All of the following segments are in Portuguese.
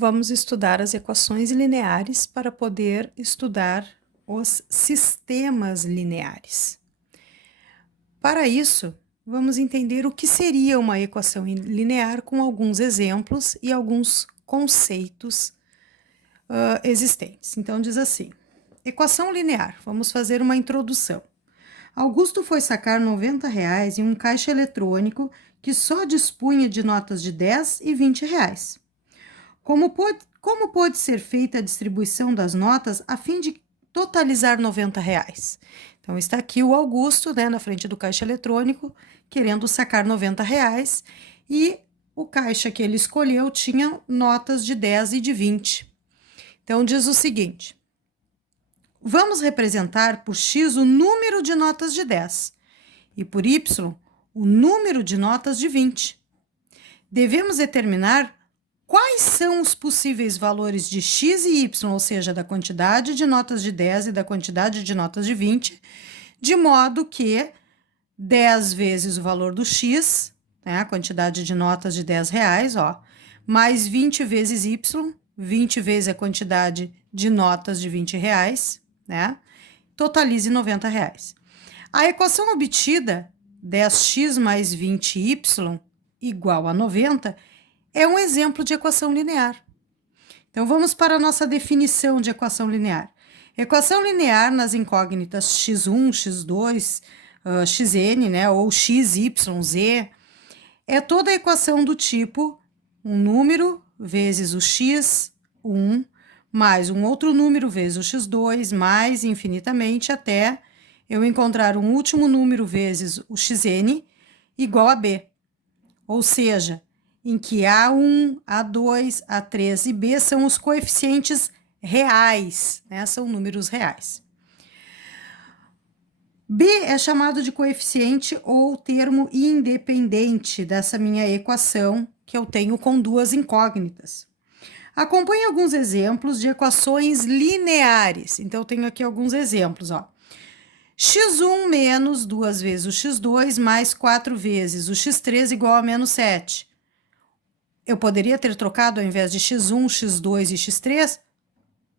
Vamos estudar as equações lineares para poder estudar os sistemas lineares. Para isso, vamos entender o que seria uma equação linear com alguns exemplos e alguns conceitos existentes. Então, diz assim: equação linear. Vamos fazer uma introdução. Augusto foi sacar R$ 90 em um caixa eletrônico que só dispunha de notas de 10 e R$ 20. Como pode ser feita a distribuição das notas a fim de totalizar R$ 90? Então, está aqui o Augusto, né, na frente do caixa eletrônico, querendo sacar R$ 90, e o caixa que ele escolheu tinha notas de 10 e de 20. Então, diz o seguinte: vamos representar por x o número de notas de 10 e por y o número de notas de 20. Devemos determinar quais são os possíveis valores de x e y, ou seja, da quantidade de notas de 10 e da quantidade de notas de 20, de modo que 10 vezes o valor do x, né, a quantidade de notas de R$ 10, mais 20 vezes y, 20 vezes a quantidade de notas de R$ 20, né, totalize R$ 90. A equação obtida, 10x mais 20y igual a 90, é um exemplo de equação linear. Então, vamos para a nossa definição de equação linear. Equação linear nas incógnitas x1, x2, xn, né, ou x, y, z, é toda a equação do tipo um número vezes o x1, mais um outro número vezes o x2, mais infinitamente até eu encontrar um último número vezes o xn igual a b. Ou seja, em que A1, A2, A3 e B são os coeficientes reais, né? São números reais. B é chamado de coeficiente ou termo independente dessa minha equação que eu tenho com duas incógnitas. Acompanhe alguns exemplos de equações lineares. Então, eu tenho aqui alguns exemplos, x1 menos 2 vezes o x2 mais 4 vezes o x3 igual a menos 7. Eu poderia ter trocado, ao invés de x1, x2 e x3,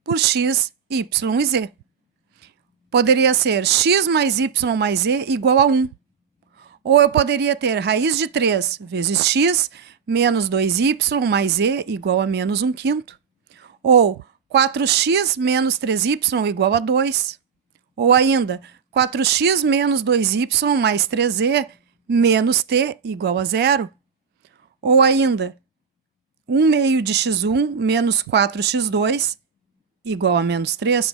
por x, y e z. Poderia ser x mais y mais z igual a 1. Ou eu poderia ter raiz de 3 vezes x menos 2y mais z igual a menos 1/5. Ou 4x menos 3y igual a 2. Ou ainda, 4x menos 2y mais 3z menos t igual a 0. Ou ainda, 1 meio de x1 menos 4x2 igual a menos 3.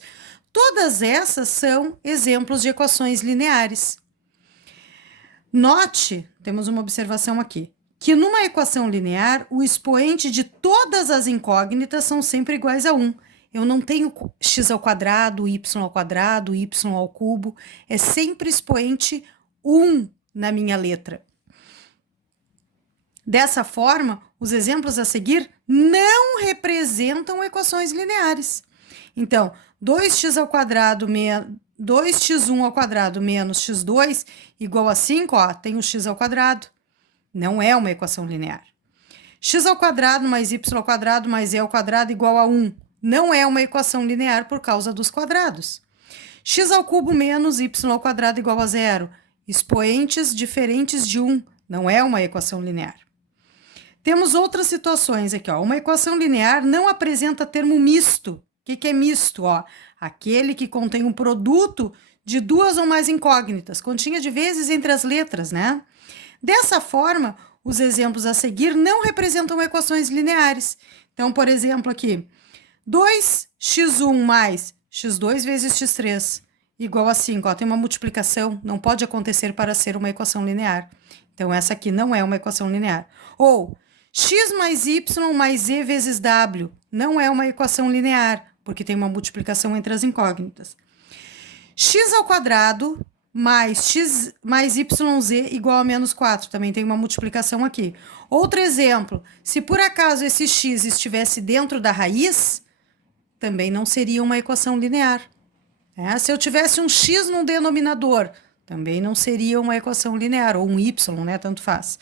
Todas essas são exemplos de equações lineares. Note, temos uma observação aqui, que numa equação linear, o expoente de todas as incógnitas são sempre iguais a 1. Eu não tenho x ao quadrado, y ao quadrado, y ao cubo. É sempre expoente 1 na minha letra. Dessa forma, os exemplos a seguir não representam equações lineares. Então, 2x ao quadrado 2x1 ao quadrado menos x2 igual a 5, tem o x ao quadrado. Não é uma equação linear. X ao quadrado mais y ao quadrado mais z ao quadrado igual a 1. Não é uma equação linear por causa dos quadrados. X ao cubo menos y ao quadrado igual a 0. Expoentes diferentes de 1. Não é uma equação linear. Temos outras situações aqui, Uma equação linear não apresenta termo misto. O que é misto? Aquele que contém um produto de duas ou mais incógnitas, continha de vezes entre as letras, né? Dessa forma, os exemplos a seguir não representam equações lineares. Então, por exemplo, aqui, 2x1 mais x2 vezes x3 igual a 5. Tem uma multiplicação, não pode acontecer para ser uma equação linear. Então, essa aqui não é uma equação linear. Ou x mais y mais z vezes w não é uma equação linear, porque tem uma multiplicação entre as incógnitas. X ao quadrado mais x mais yz igual a menos 4, também tem uma multiplicação aqui. Outro exemplo, se por acaso esse x estivesse dentro da raiz, também não seria uma equação linear. Se eu tivesse um x num denominador, Também não seria uma equação linear, ou um y, né? Tanto faz.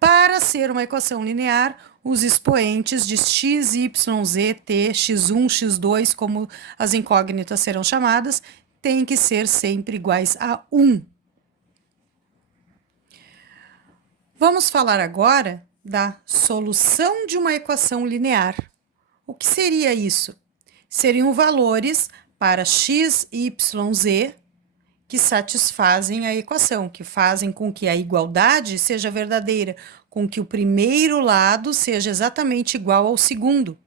Para ser uma equação linear, os expoentes de x, y, z, t, x1, x2, como as incógnitas serão chamadas, têm que ser sempre iguais a 1. Vamos falar agora da solução de uma equação linear. O que seria isso? Seriam valores para x, y, z que satisfazem a equação, que fazem com que a igualdade seja verdadeira, com que o primeiro lado seja exatamente igual ao segundo.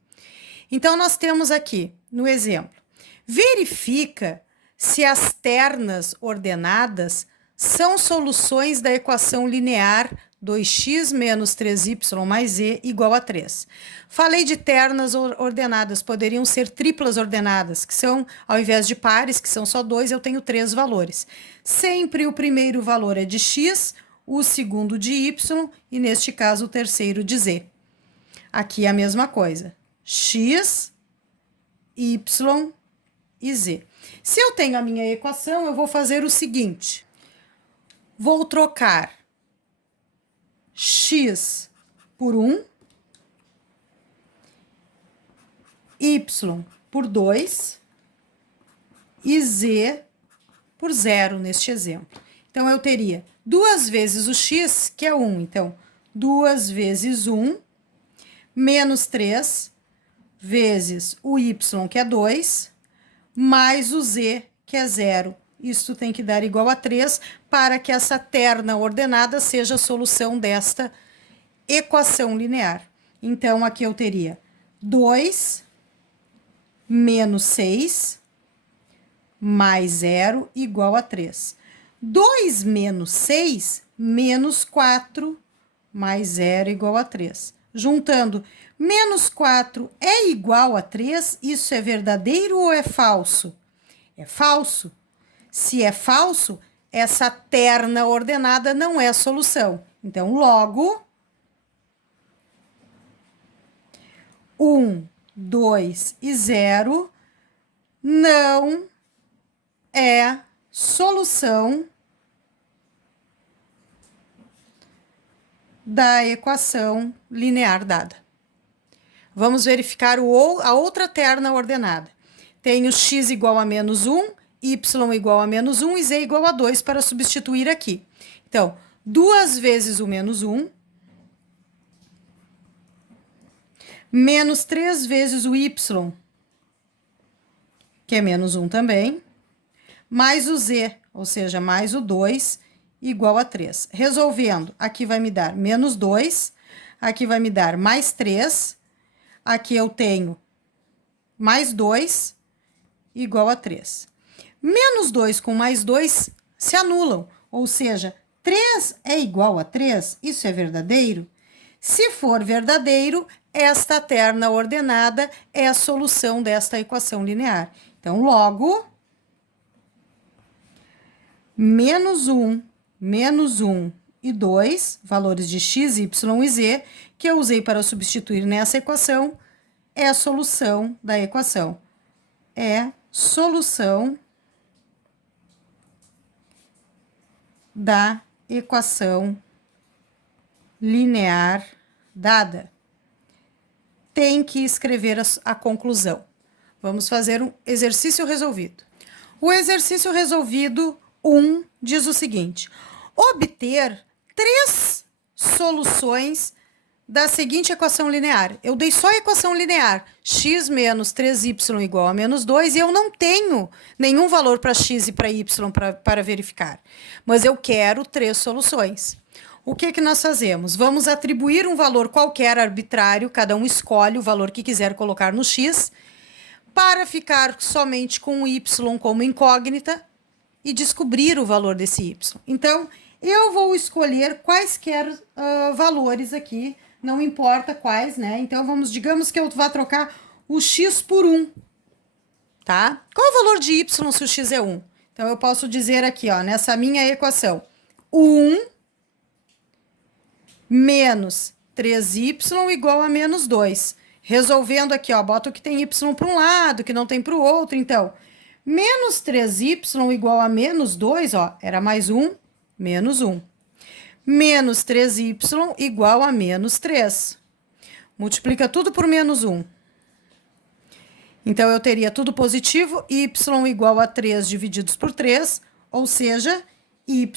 Então, nós temos aqui, no exemplo, verifica se as ternas ordenadas são soluções da equação linear 2x menos 3y mais z igual a 3. Falei de ternas ordenadas, poderiam ser triplas ordenadas, que são, ao invés de pares, que são só 2, eu tenho 3 valores. Sempre o primeiro valor é de x, o segundo de y e, neste caso, o terceiro de z. Aqui é a mesma coisa. X, y e z. Se eu tenho a minha equação, eu vou fazer o seguinte. Vou trocar x por 1, y por 2 e z por 0 neste exemplo. Então, eu teria 2 vezes o x, que é 1. Então, 2 vezes 1, menos 3 vezes o y, que é 2, mais o z, que é 0. Isso tem que dar igual a 3 para que essa terna ordenada seja a solução desta equação linear. Então, aqui eu teria 2 menos 6 mais 0 igual a 3. 2 menos 6 menos 4 mais 0 igual a 3. Juntando, menos 4 é igual a 3, isso é verdadeiro ou é falso? É falso. Se é falso, essa terna ordenada não é a solução. Então, logo, 1, 2 e 0 não é solução da equação linear dada. Vamos verificar a outra terna ordenada. Tenho x igual a menos 1, y igual a menos 1 e z igual a 2 para substituir aqui. Então, 2 vezes o menos 1, menos 3 vezes o y, que é menos 1 também, mais o z, ou seja, mais o 2, igual a 3. Resolvendo, aqui vai me dar menos 2, aqui vai me dar mais 3, aqui eu tenho mais 2, igual a 3. Menos 2 com mais 2 se anulam, ou seja, 3 é igual a 3, isso é verdadeiro? Se for verdadeiro, esta terna ordenada é a solução desta equação linear. Então, logo, menos 1 e 2, valores de x, y e z, que eu usei para substituir nessa equação, é a solução da equação. É solução da equação linear dada. Tem que escrever a conclusão. Vamos fazer um exercício resolvido. O exercício resolvido 1 diz o seguinte: obter 3 soluções da seguinte equação linear. Eu dei só a equação linear, x menos 3y igual a menos 2, e eu não tenho nenhum valor para x e para y para verificar. Mas eu quero 3 soluções. O que nós fazemos? Vamos atribuir um valor qualquer arbitrário, cada um escolhe o valor que quiser colocar no x, para ficar somente com o y como incógnita e descobrir o valor desse y. Então, eu vou escolher quaisquer valores aqui, não importa quais, né? Então, digamos que eu vá trocar o x por 1, tá? Qual é o valor de y se o x é 1? Então, eu posso dizer aqui, ó, nessa minha equação, 1 menos 3y igual a menos 2. Resolvendo aqui, ó, boto que tem y para um lado, que não tem para o outro. Então, Menos 3y igual a menos 2, ó, era mais 1, menos 1. Menos 3y igual a menos 3. Multiplica tudo por menos 1. Então, eu teria tudo positivo, y igual a 3 divididos por 3, ou seja, y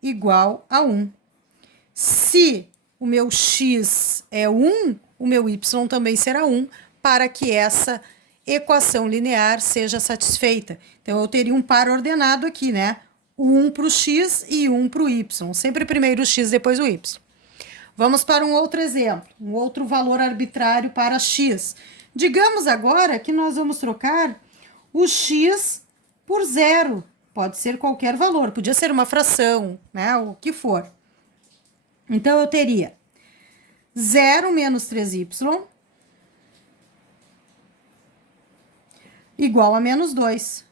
igual a 1. Se o meu x é 1, o meu y também será 1, para que essa equação linear seja satisfeita. Então, eu teria um par ordenado aqui, né? 1 para o x e 1 para o y. Sempre primeiro o x, depois o y. Vamos para um outro exemplo, um outro valor arbitrário para x. Digamos agora que nós vamos trocar o x por zero. Pode ser qualquer valor, podia ser uma fração, né? O que for. Então, eu teria 0 menos 3y igual a menos 2.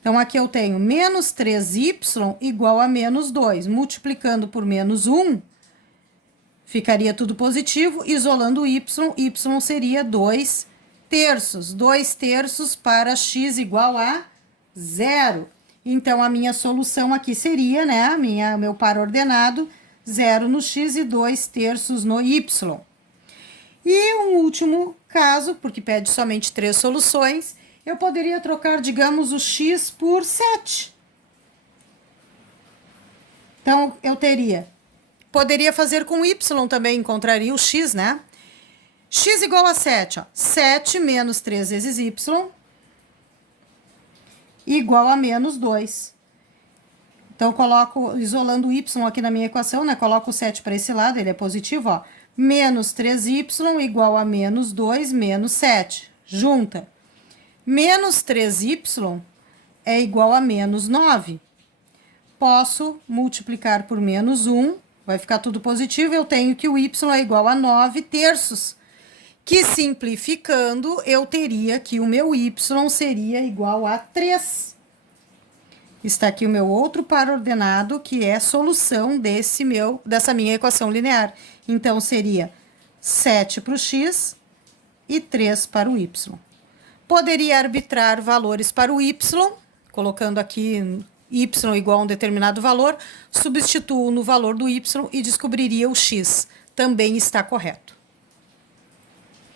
Então, aqui eu tenho menos 3y igual a menos 2. Multiplicando por menos 1, ficaria tudo positivo. Isolando o y, y seria 2 terços. 2 terços para x igual a 0. Então, a minha solução aqui seria, né, meu par ordenado, 0 no x e 2 terços no y. E um último caso, porque pede somente 3 soluções, eu poderia trocar, digamos, o x por 7. Então, eu poderia fazer com y também, encontraria o x, né? X igual a 7, ó. 7 menos 3 vezes y igual a menos 2. Então, eu coloco, isolando o y aqui na minha equação, né? Coloco o 7 para esse lado, ele é positivo, ó. Menos 3y igual a menos 2 menos 7. Junta. Menos 3y é igual a menos 9. Posso multiplicar por menos 1, vai ficar tudo positivo, eu tenho que o y é igual a 9 terços. Que simplificando, eu teria que o meu y seria igual a 3. Está aqui o meu outro par ordenado, que é a solução dessa minha equação linear. Então, seria 7 para o x e 3 para o y. Poderia arbitrar valores para o y, colocando aqui y igual a um determinado valor, substituo no valor do y e descobriria o x. Também está correto.